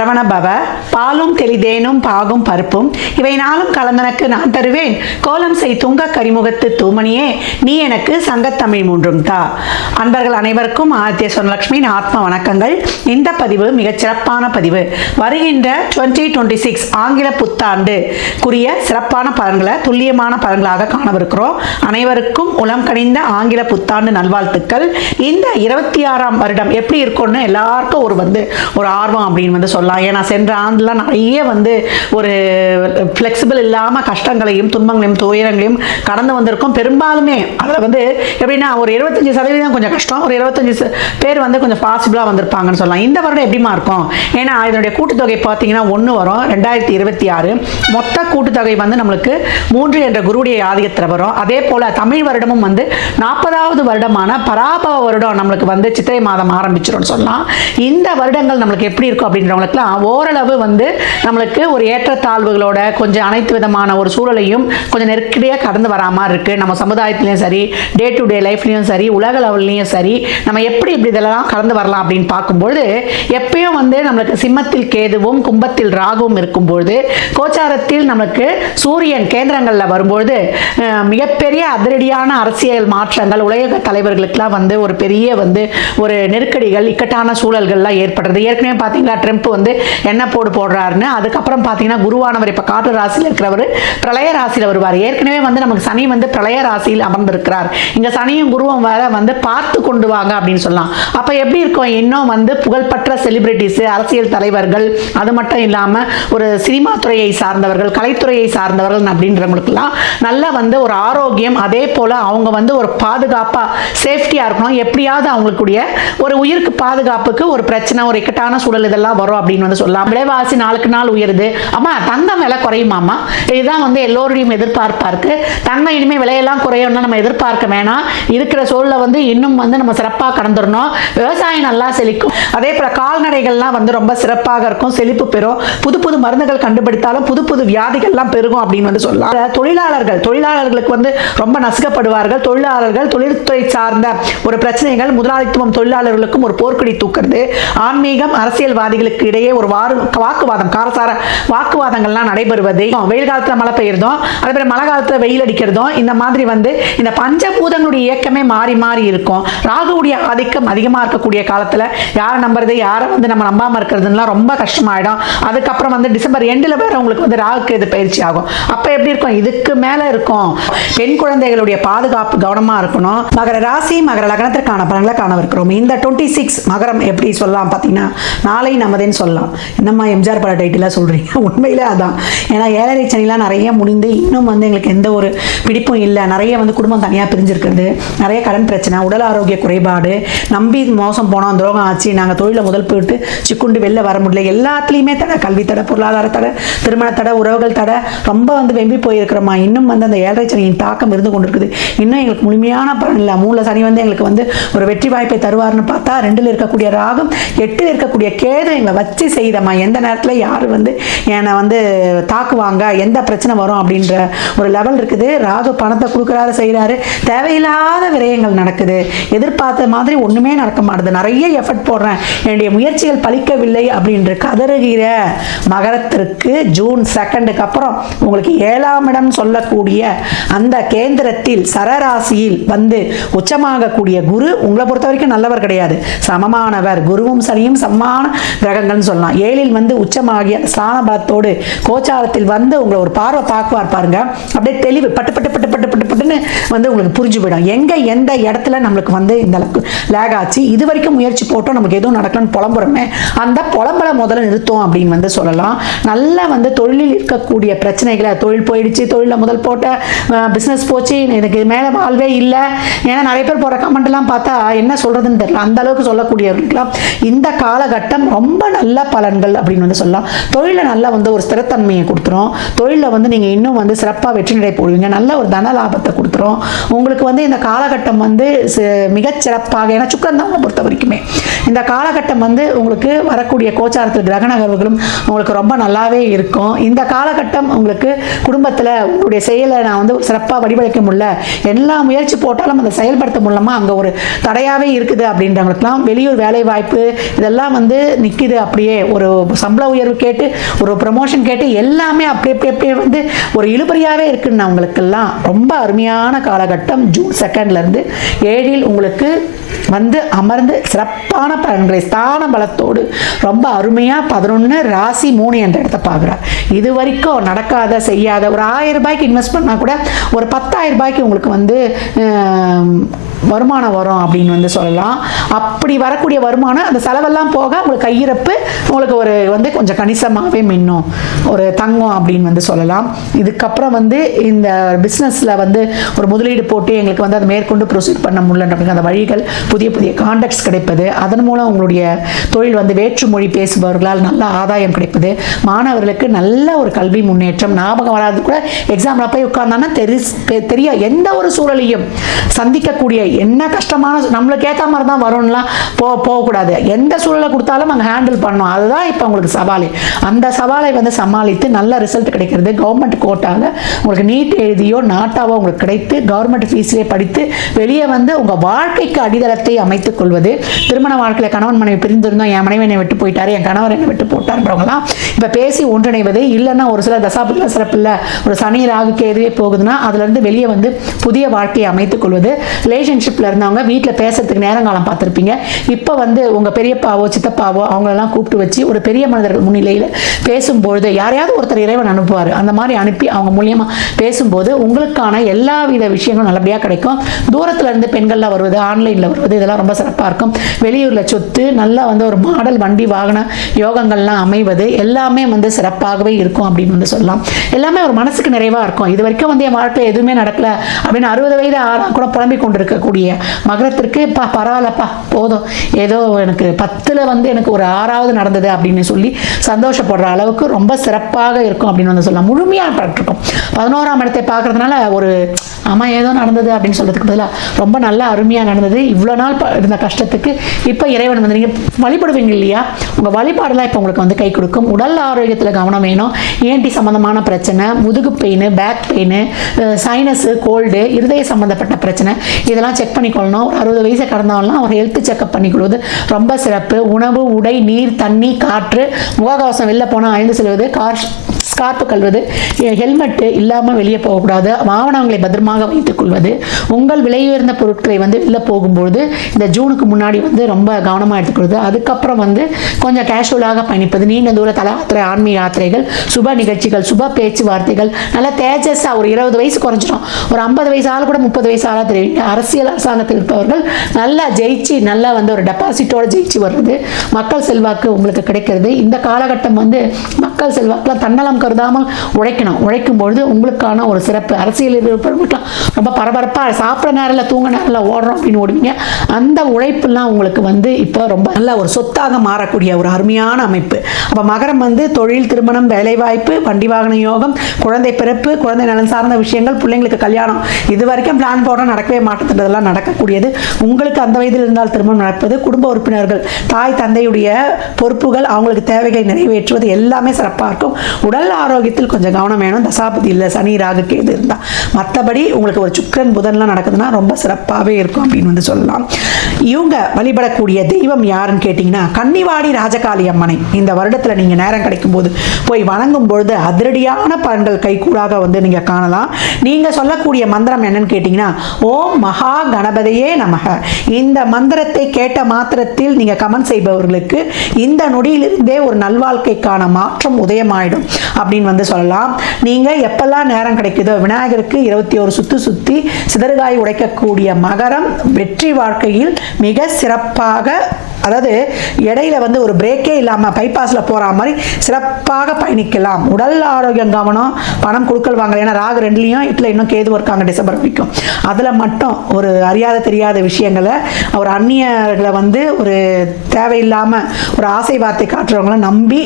சரவண பவ, பாலும் தெளிதேனும் பாகும் பருப்பும் இவை நாளும் கலந்தனக்கு நான் தருவேன், கோலம் செய் துங்க கரிமுகத்து தூமணியே நீ எனக்கு சங்கத்தமிழ் மூன்றும் தா. அன்பர்கள் அனைவருக்கும் ஆதித்ய சொர்ணலட்சுமியின் ஆத்ம வணக்கங்கள். இந்த பதிவு மிகச் சிறப்பான பதிவு. வருகின்ற 2026 ஆங்கில புத்தாண்டுக்குரிய சிறப்பான பலன்களை துல்லியமான பலன்களாக காணவிருக்கிறோம். அனைவருக்கும் உளம் கனிந்த ஆங்கில புத்தாண்டு நல்வாழ்த்துக்கள். இந்த 26ஆம் வருடம் எப்படி இருக்கும்னு எல்லாருக்கும் ஒரு ஆர்வம் அப்படின்னு சொல்லலாம். ஏன்னா சென்ற ஆண்டுலாம் நிறைய ஒரு ஃப்ளெக்சிபிள் இல்லாமல் கஷ்டங்களையும் துன்பங்களையும் துயரங்களையும் கடந்து வந்திருக்கும். பெரும்பாலுமே அதில் எப்படின்னா ஒரு 25% கொஞ்சம் கஷ்டம், ஒரு 25 பேர் கொஞ்சம் பாசிபிளாக வந்திருப்பாங்கன்னு சொல்லலாம். இந்த வருடம் எப்படிமா இருக்கும்? ஏன்னா இதனுடைய கூட்டுத்தொகை பார்த்தீங்கன்னா 1 வரும். 2026 மொத்த கூட்டுத்தொகை நம்மளுக்கு 3 என்ற குருவுடைய ஆதிக்கத்தில் வரும். அதே போல் தமிழ் வருடமும் 40வது வருடமான பராபவ வருடம் நம்மளுக்கு சித்திரை மாதம் ஆரம்பிச்சிடும் சொல்லலாம். இந்த வருடங்கள் நம்மளுக்கு எப்படி இருக்கும் அப்படின்றவங்களுக்குலாம் ஓரளவு நம்மளுக்கு ஒரு ஏற்றத்தாழ்வுகளோட கொஞ்சம் அனைத்து விதமான ஒரு சூழலையும் கொஞ்சம் நெருக்கடியாக கடந்து வரா மாதிரி இருக்கு. நம்ம சமுதாயத்திலையும் சரி, டே டு டே லைஃப்லையும் சரி, உலக லெவல்லையும் சரி, நம்ம எப்படி இதெல்லாம் கடந்து வரலாம் அப்படின்னு பார்க்கும்பொழுது எப்பயும் நம்மளுக்கு சிம்மத்தில் கேதுவும் கும்பத்தில் ராகுவும் இருக்கும்பொழுது கோச்சாரத்தில் நம்மளுக்கு சூரியன் கேந்திரங்களில் வரும்பொழுது மிகப்பெரிய அதிரடியான அரசியல் மாற்றங்கள் உலக தலைவர்களுக்கெல்லாம் ஒரு பெரிய ஒரு நெருக்கடிகள் இக்கட்டான சூழல்கள்லாம் ஏற்படுறது. ஏற்கனவே பார்த்தீங்களா ட்ரம்ப் என்ன போடுறாருன்னு. அதுக்கப்புறம் பார்த்தீங்கன்னா குருவானவர் இப்போ காற்று ராசியில் இருக்கிறவர் பிரளய ராசியில் வருவார். ஏற்கனவே நமக்கு சனி பிரளய ராசியில் அமர்ந்திருக்கிறார். இங்க சனியும் குருவும் வேற பார்த்து கொண்டு வாங்க அப்படின்னு சொல்லலாம். அப்ப எப்படி இருக்கும்? இன்னும் புகழ்பெற்ற செலிபிரிட்டிஸ், அரசியல் தலைவர்கள், அது மட்டும் இல்லாம ஒரு சினிமா துறையை சார்ந்தவர்கள், கலைத்துறையை சார்ந்தவர்கள் அப்படின்றவங்களுக்குலாம் நல்ல ஒரு ஆரோக்கியம், அதே போல அவங்க ஒரு பாதுகாப்பா சேஃப்டியா இருக்கணும். எப்படியாவது அவங்களுக்குடைய ஒரு உயிருக்கு பாதுகாப்புக்கு ஒரு பிரச்சனை, ஒரு இக்கட்டான சூழல் இதெல்லாம் வரும் அப்படின்னு சொல்லலாம். விலைவாசி நாளுக்கு நாள் உயருது. அம்மா தங்கம் விலை குறையுமாமா? இதுதான் எல்லோருடையும் எதிர்பார்ப்பா இருக்கு. தங்கம் இனிமே விலையெல்லாம் குறையும்னு நம்ம எதிர்பார்க்க வேணாம். இருக்கிற சூழலை இன்னும் நம்ம சிறப்பாக கடந்துடணும். விவசாயம் நல்லா செழிக்கும். அதே போல கால்நடைகள்லாம் ரொம்ப சிறப்பாக இருக்கும், செழிப்பு பெறும். புது புது மருந்துகள் கண்டுபிடித்தாலும் புது புது வியாதிகள்லாம் பெருகும் அப்படின்னு சொல்லலாம். தொழிலாளர்களுக்கு ரொம்ப நசுக்கப்படுவார்கள். தொழில்துறை சார்ந்த ஒரு பிரச்சனைகள், முதலாளித்துவம் தொழிலாளர்களுக்கும் ஒரு போர்க்கொடி தூக்குறது, ஆன்மீகம் அரசியல்வாதிகளுக்கு இடையே ஒரு வாக்குவாதம், காரசார வாக்குவாதங்கள்லாம் நடைபெறுவது, வெயில் காலத்துல மழை பெய்யறதும், அதே போல மழை காலத்துல வெயில் அடிக்கிறதும், இந்த மாதிரி இந்த பஞ்சபூதங்களுடைய இயக்கமே மாறி மாறி இருக்கும். ராகுவுடைய ஆதிக்கம் அதிகமா இருக்கக்கூடிய காலத்துல யாரை நம்புறது, யாரை நம்ம நம்பாம இருக்கிறதுலாம் ரொம்ப கஷ்டமாயிடும். அதுக்கப்புறம் டிசம்பர் எண்டில் வேற உங்களுக்கு ராகுக்கு இது பயிற்சி ஆகும். அப்ப எப்படி இருக்கும்? இதுக்கு மேல இருக்கும். பெண் குழந்தைகளுடைய பாதுகாப்பு கவனமா இருக்கணும். மகர ராசி மகர லக்னத்திற்கான பலன்களை காணவிருக்கிறோம். இந்த 26 மகரம் எப்படி சொல்லலாம் பார்த்தீங்கன்னா நாளை நமதேன்னு சொல்லலாம். என்னம்மா எம்ஜிஆர் பட டைட்டிலாக சொல்றீங்க? உண்மையிலே அதான். ஏன்னா 7.5 சனிலாம் நிறைய முடிந்து இன்னும் எங்களுக்கு எந்த ஒரு பிடிப்பும் இல்லை. நிறைய குடும்பம் தனியாக பிரிஞ்சிருக்கிறது, நிறைய கடன் பிரச்சனை, உடல் ஆரோக்கிய குறைபாடு, நம்பி மோசம் போனோம், துரோகம் ஆச்சு, நாங்கள் தொழிலை முதல் போயிட்டு சிக்குண்டு வெளில வர முடியல, எல்லாத்துலேயுமே தடை, கல்வி தடை, பொருளாதார தடை, திருமண தடை, உறவுகள் தடை, ரொம்ப வெம்பி போயிருக்கிறோமா. இன்னும் அந்த 7.5 சனியின் தாக்கம் இருந்து கொண்டு இருக்குது. இன்னும் எங்களுக்கு முழுமையான பலன் இல்லை. மூல சனி எங்களுக்கு ஒரு வெற்றி வாய்ப்பை தருவார்னு பார்த்தா 2ல் இருக்கக்கூடிய ராகம் 8ல் இருக்கக்கூடிய கேது எங்களை வச்சு செய்தமா. எந்த நேரத்தில் யார் என்னை தாக்குவாங்க, எந்த பிரச்சனை வரும் அப்படின்ற ஒரு லெவல் இருக்குது. ராகு பணத்தை கொடுக்குறாரு, செய்கிறாரு, தேவையில்லாத விரயங்கள் நடக்குது. எதிர்பார்த்த மாதிரி ஒன்றுமே நடக்க மாட்டுது. நிறைய எஃபர்ட் போடுறேன், என்னுடைய முயற்சிகள் பலிக்கவில்லை அப்படின்ற கதறுகிற மகரத்திற்கு ஜூன் 2க்கு அப்புறம் உங்களுக்கு 7ஆம் இடம் சொல்லக்கூடிய அந்த கேந்திரத்தில் சரராசியில் உச்சமாகக்கூடிய குரு உங்களை பொறுத்த வரைக்கும் நல்லவர் கிடையாது, சமமானவர். குருவும் சனியும் சமமான கிரகங்கள்னு சொல்லலாம். 7ல் உச்சமாகிய சாணபலத்தோடு கோச்சாரத்தில் உங்களை ஒரு பார்வை பார்க்குவார் பாருங்க. அப்படியே தெளிவு பட்டு பட்டு பட்டு பட்டு பட்டு பட்டுன்னு உங்களுக்கு புரிஞ்சு போயிடும். எங்க எந்த இடத்துல நம்மளுக்கு இந்த அளவுக்கு லேக் ஆச்சு, இது வரைக்கும் முயற்சி போட்டோம் நமக்கு எதுவும் நடக்கலன்னு புலம்புறமே, அந்த புலம்பலை முதல்ல நிறுத்தும் அப்படின்னு சொல்லலாம். நல்லா தொழிலில் இருக்கக்கூடிய பிரச்சனைகளை, தொழில் போயிடுச்சு, தொழிலில் முதல் போட்ட பிஸ்னஸ் போச்சு, எனக்கு மேலே வாழ்வே இல்லை. ஏன்னா நிறைய பேர் போகிற கமெண்ட்லாம் பார்த்தா என்ன சொல்றதுன்னு தெரியல. அந்த அளவுக்கு சொல்லக்கூடியவர்களுக்கெல்லாம் இந்த காலகட்டம் ரொம்ப நல்ல பலன்கள் அப்படின்னு சொல்லலாம். தொழில நல்லா ஒரு ஸ்திரத்தன்மையை கொடுத்துரும். தொழிலில் நீங்கள் இன்னும் சிறப்பாக வெற்றி நடை போடுவீங்க. நல்ல ஒரு தன லாபத்தை கொடுத்துரும். உங்களுக்கு இந்த காலகட்டம் மிகச் சிறப்பாக, ஏன்னா சுக்கிரன் தான் பொறுத்த வரைக்குமே இந்த காலகட்டம் உங்களுக்கு வரக்கூடிய கோச்சாரத்தில் கிரக நகர்வுகளும் உங்களுக்கு ரொம்ப நல்லாவே இருக்கும். இந்த காலகட்டம் உங்களுக்கு குடும்பத்தில் உங்களுடைய செயலை நான் ஒரு சிறப்பாக வடிவமைக்க முடியல, எல்லா முயற்சி போட்டாலும் அதை செயல்படுத்த மூலமா அங்கே ஒரு தடையாகவே இருக்குது அப்படின்றவங்களுக்குலாம் வெளியூர் வேலை வாய்ப்பு இதெல்லாம் நிற்கிது அப்படி அப்படியே ஒரு சம்பள உயர்வு கேட்டு, ஒரு ப்ரமோஷன் கேட்டு எல்லாமே அப்படியே வந்து ஒரு இழுபறியாகவே இருக்குன்னு உங்களுக்கெல்லாம் ரொம்ப அருமையான காலகட்டம். ஜூன் 2 7 உங்களுக்கு வந்து அமர்ந்து சிறப்பான பலன்களை ஸ்தான பலத்தோடு ரொம்ப அருமையாக 11 ராசி 3 என்ற இடத்தை பார்க்குறார். இது வரைக்கும் நடக்காத செய்யாத ஒரு 1000 ரூபாய்க்கு இன்வெஸ்ட் பண்ணால் கூட ஒரு 10,000 ரூபாய்க்கு உங்களுக்கு வந்து வருமானம் வரும் அப்படின்னு வந்து சொல்லலாம். அப்படி வரக்கூடிய வருமானம் அந்த செலவெல்லாம் போக உங்களுக்கு கையிருப்பு உங்களுக்கு ஒரு வந்து கொஞ்சம் கணிசமாகவே மின்னும் ஒரு தங்கம் அப்படின்னு வந்து சொல்லலாம். இதுக்கப்புறம் வந்து இந்த பிஸ்னஸில் வந்து ஒரு முதலீடு போட்டு எங்களுக்கு வந்து அதை மேற்கொண்டு ப்ரொசீட் பண்ண முடியல அப்படிங்கிற அந்த வழிகள், புதிய புதிய கான்டாக்ட்ஸ் கிடைப்பது, அதன் மூலம் உங்களுடைய தொழில் வந்து வேற்று மொழி பேசுபவர்களால் நல்ல ஆதாயம் கிடைப்பது, மாணவர்களுக்கு நல்ல ஒரு கல்வி முன்னேற்றம், ஞாபகம் வராது கூட எக்ஸாமில் போய் உட்கார்ந்தாங்கன்னா தெரிய எந்த ஒரு சூழலையும் சந்திக்கக்கூடிய என்ன கஷ்டமான நம்மளுக்கு ஏற்ற மாதிரி தான் வரும்லாம் போகக்கூடாது. எந்த சூழலை கொடுத்தாலும் அங்கே ஹேண்டில் பண்ணணும். அதுதான் இப்போ உங்களுக்கு சவால். அந்த சவாலை வந்து சமாளித்து நல்ல ரிசல்ட் கிடைக்கிறது. கவர்மெண்ட் கோட்டாவில் உங்களுக்கு நீட் எழுதியோ நாட்டாவோ உங்களுக்கு கிடைத்து கவர்மெண்ட் ஃபீஸ்லேயே படித்து வெளியே வந்து உங்கள் வாழ்க்கைக்கு அடித்தளத்தை அமைத்துக் கொள்வது. திருமண வாழ்க்கையில் கணவன் மனைவி பிரிந்திருந்தோம், என் மனைவி என்னை விட்டு போயிட்டாரு, என் கணவர் என்னை விட்டு போட்டாருன்றவங்களாம் இப்போ பேசி ஒன்றிணைவது. இல்லைன்னா ஒரு சில தசாபதியில் சிறப்பு இல்லை, ஒரு சனி ராகுக்கு எதுவே போகுதுன்னா அதுலேருந்து வெளியே வந்து புதிய வாழ்க்கையை அமைத்துக் கொள்வது. ரிலேஷன்ஷிப்பில் இருந்தவங்க வீட்டில் பேசுறதுக்கு நேரங்காலம் பார்த்துருப்பீங்க. இப்போ வந்து உங்கள் பெரியப்பாவோ சித்தப்பாவோ அவங்களெல்லாம் கூப்பிட்டு வச்சு ஒரு பெரிய மனிதர்கள் முன்னிலையில் பேசும்பொழுது யாரையாவது ஒருத்தர் இறைவன் அனுப்புவார். அந்த மாதிரி அனுப்பி அவங்க மூலியமாக பேசும்போது உங்களுக்கான எல்லா வித விஷயங்களும் நல்லபடியாக கிடைக்கும். தூரத்தில் இருந்து பெண்கள்லாம் வருவது, ஆன்லைனில் வருவது, இதெல்லாம் ரொம்ப சிறப்பாக இருக்கும். வெளியூரில் சொத்து, நல்லா வந்து ஒரு மாடல் வண்டி வாகன யோகங்கள்லாம் அமைவது எல்லாமே வந்து சிறப்பாகவே இருக்கும் அப்படின்னு வந்து சொல்லலாம். எல்லாமே ஒரு மனசுக்கு நிறைவாக இருக்கும். இது வரைக்கும் வந்து என் வாழ்க்கையில் எதுவுமே நடக்கலை அப்படின்னு 60 வயது கூட புலம்பிக் கொண்டிருக்கக்கூடிய மகரத்திற்கு பரவாயில்லப்பா போதும், ஏதோ எனக்கு 10ல் வந்து எனக்கு ஒரு 6வது நடந்தது அப்படின்னு சொல்லி சந்தோஷப்படுற அளவுக்கு ரொம்ப சிறப்பாக இருக்கும் அப்படின்னு வந்து சொல்லலாம். முழுமையாக பட்டிருக்கும். 11ஆம் இடத்தை பார்க்கறதுனால ஒரு ஆமாம் ஏதோ நடந்தது அப்படின்னு சொல்றதுக்கு பதிலாக ரொம்ப நல்லா அருமையாக நடந்தது. இவ்வளோ நாள் இருந்த கஷ்டத்துக்கு இப்போ இறைவன் வந்து நீங்கள் வழிபடுவீங்க இல்லையா, உங்கள் வழிபாடெல்லாம் இப்போ உங்களுக்கு வந்து கை கொடுக்கும். உடல் ஆரோக்கியத்தில் கவனம் வேணும். ஏன்டி சம்மந்தமான பிரச்சனை, முதுகு pain, back pain, sinus, cold, இருதய சம்மந்தப்பட்ட பிரச்சனை இதெல்லாம் செக் பண்ணிக்கொள்ளணும். ஒரு 60 வயசை கடந்தவங்களாம் ஒரு ஹெல்த் செக்அப் பண்ணிக்கொள்வது ரொம்ப சிறப்பு. உணவு, உடை, நீர், தண்ணி, காற்று, முகக்கவசம் வெளில போனால் அழிந்து செல்வது, ஸ்கார்ப்பு கல்வது, ஹெல்மெட்டு இல்லாமல் வெளியே போகக்கூடாது, வாகனங்களை பத்திரமாக வைத்துக் கொள்வது, உங்கள் விலை உயர்ந்த பொருட்களை வந்து வெளில போகும்பொழுது இந்த ஜூனுக்கு முன்னாடி வந்து ரொம்ப கவனமாக எடுத்துக்கொள்வது. அதுக்கப்புறம் வந்து கொஞ்சம் கேஷுவலாக பயணிப்பது, நீண்ட தூர தல யாத்திரை, ஆன்மீக யாத்திரைகள், சுப நிகழ்ச்சிகள், சுப பேச்சுவார்த்தைகள், நல்லா தேஜஸாக ஒரு 20 வயசு குறைஞ்சிடும், ஒரு 50 வயசு ஆள் கூட 30 வயசு ஆளாக தெரியும். அரசியல் அரசாங்கத்தில் இருப்பவர்கள் நல்லா ஜெயிச்சு நல்லா வந்து ஒரு டெபாசிட்டோட ஜெயிச்சு வர்றது, மக்கள் செல்வாக்கு உங்களுக்கு கிடைக்கிறது. இந்த காலகட்டம் வந்து மக்கள் செல்வாக்குலாம் தன்னலம் கருதாமல் உழைக்கணும். உழைக்கும் பொழுது உங்களுக்கான ஒரு சிறப்பு. அரசியலில் இருப்பவர்களுக்கெல்லாம் ரொம்ப பரபரப்பாக சாப்பிட நேரில் தூங்க நேரில் ஓடுறோம் அப்படின்னு ஓடுவீங்க. அந்த உழைப்புலாம் உங்களுக்கு வந்து இப்போ ரொம்ப நல்ல ஒரு சொத்தாக மாறக்கூடிய ஒரு அருமையான அமைப்பு. அப்போ மகரம் வந்து தொழில், திருமணம், வேலைவாய்ப்பு, வண்டி வாகன யோகம், குழந்தை பிறப்பு, குழந்தை நலன் சார்ந்த விஷயங்கள், பிள்ளைங்களுக்கு கல்யாணம், இது வரைக்கும் பிளான் போட நடக்கவே மாட்டேன்றதெல்லாம் நடக்கக்கூடியது. உங்களுக்கு அந்த வயதில் இருந்தால் திருமணம் நடப்பது, குடும்ப உறுப்பினர்கள், தாய் தந்தையுடைய பொறுப்புகள், அவங்களுக்கு தேவைகளை நிறைவேற்றுவது எல்லாமே சிறப்பாக இருக்கும். உடல் ஆரோக்கியத்தில் கொஞ்சம் கவனம் வேணும். தசாபதி இல்லை, சனி ராகு கேது இருந்தால். மற்றபடி உங்களுக்கு ஒரு சுக்கிரன் புதன்லாம் நடக்குதுன்னா ரொம்ப சிறப்பாகவே இருக்கும் அப்படின்னு வந்து சொல்லலாம். இவங்க வழிபடக்கூடிய தெய்வம் யாருன்னு கேட்டிங்கன்னா கன்னிவாடி ராஜகாளி அம்மனை இந்த வருடத்தில் நீங்கள் நேரம் கிடைக்கும் போது போய் வணங்கும் பொழுது அதிரடியான பலன்கள் கைகூடாக வந்து நீங்கள் காணலாம். நீங்கள் சொல்லக்கூடிய மந்திரம் என்னன்னு கேட்டிங்கன்னா ஓம் மகா கணபதியே நமக. இந்த மந்திரத்தை கேட்ட மாத்திரத்தில் நீங்கள் கமெண்ட் செய்பவர்களுக்கு இந்த நொடியிலிருந்தே ஒரு நல்வாழ்க்கைக்கான மாற்றம் உதயமாயிடும் அப்படின்னு வந்து சொல்லலாம். நீங்கள் எப்பெல்லாம் நேரம் கிடைக்குதோ விநாயகருக்கு 21 சுத்து சுற்றி சிதறுகாய் உடைக்கக்கூடிய மகரம் வெற்றி வாழ்க்கையில் மிக சிறப்பாக, அதாவது இடையில வந்து ஒரு பிரேக்கே இல்லாமல் பைபாஸில் போகிற மாதிரி சிறப்பாக பயணிக்கலாம். உடல் ஆரோக்கியம் கவனம், பணம் கொடுக்கல் வாங்கல. ஏன்னா ராகு 2லையும் 8ல் இன்னும் கேது இருக்காங்க டிசம்பர் வரைக்கும். அதில் மட்டும் ஒரு அறியாத தெரியாத விஷயங்களை, ஒரு அந்நியர்களை வந்து ஒரு தேவையில்லாமல் ஒரு ஆசை வார்த்தை காட்டுறவங்கள நம்பி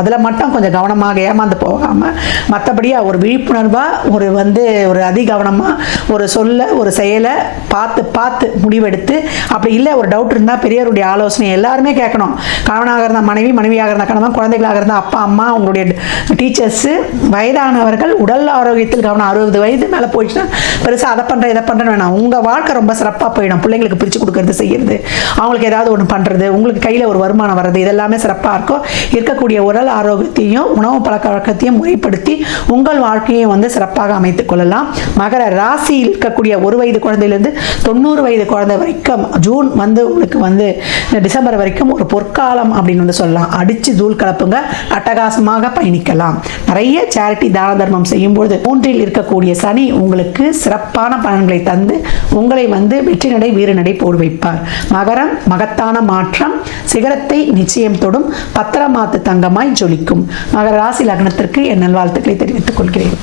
அதில் மட்டும் கொஞ்சம் கவனமாக ஏமாந்து போகாமல் மற்றபடியாக ஒரு விழிப்புணர்வாக ஒரு வந்து ஒரு அதிகவனமாக ஒரு சொல்ல ஒரு செயலை பார்த்து பார்த்து முடிவெடுத்து, அப்படி இல்லை ஒரு டவுட் இருந்தால் பெரியவருடைய ஆலோசனை யோசனை எல்லாருமே கேட்கணும். கணவனாக இருந்தால் மனைவி, மனைவியாக இருந்தால் கணவன், குழந்தைகளாக இருந்தால் அப்பா அம்மா, உங்களுடைய டீச்சர்ஸு, வயதானவர்கள், உடல் ஆரோக்கியத்தில் கவனம். 60 வயது மேலே போயிடுச்சுன்னா பெருசாக அதை பண்ணுறேன் இதை பண்ணுறேன்னு வேணாம். உங்கள் வாழ்க்கை ரொம்ப சிறப்பாக போயிடும். பிள்ளைங்களுக்கு பிரித்து கொடுக்கறது, செய்யறது, அவங்களுக்கு ஏதாவது ஒன்று பண்ணுறது, உங்களுக்கு கையில் ஒரு வருமானம் வர்றது, இதெல்லாமே சிறப்பாக இருக்கும். இருக்கக்கூடிய உடல் ஆரோக்கியத்தையும் உணவு பழக்க வழக்கத்தையும் முறைப்படுத்தி உங்கள் வாழ்க்கையை சிறப்பாக அமைத்துக் கொள்ளலாம். மகர ராசியில் இருக்கக்கூடிய 1 வயது குழந்தையிலிருந்து 90 வயது குழந்தை வரைக்கும் ஜூன் உங்களுக்கு டிசம்பர் வரைக்கும் ஒரு பொற்காலம் அப்படின்னு சொல்லலாம். அடிச்சு தூள் கலப்புங்க, அட்டகாசமாக பயணிக்கலாம். நிறைய சேரிட்டி தான தர்மம் செய்யும்போது 3இல் இருக்கக்கூடிய சனி உங்களுக்கு சிறப்பான பலன்களை தந்து உங்களை வெற்றி நடை வீறு நடை போடு வைப்பார். மகரம் மகத்தான மாற்றம், சிகரத்தை நிச்சயம் தொடும், பத்திரமாத்து தங்கமாய் ஜொலிக்கும். மகர ராசி லக்னத்திற்கு என் நல்வாழ்த்துக்களை தெரிவித்துக் கொள்கிறேன்.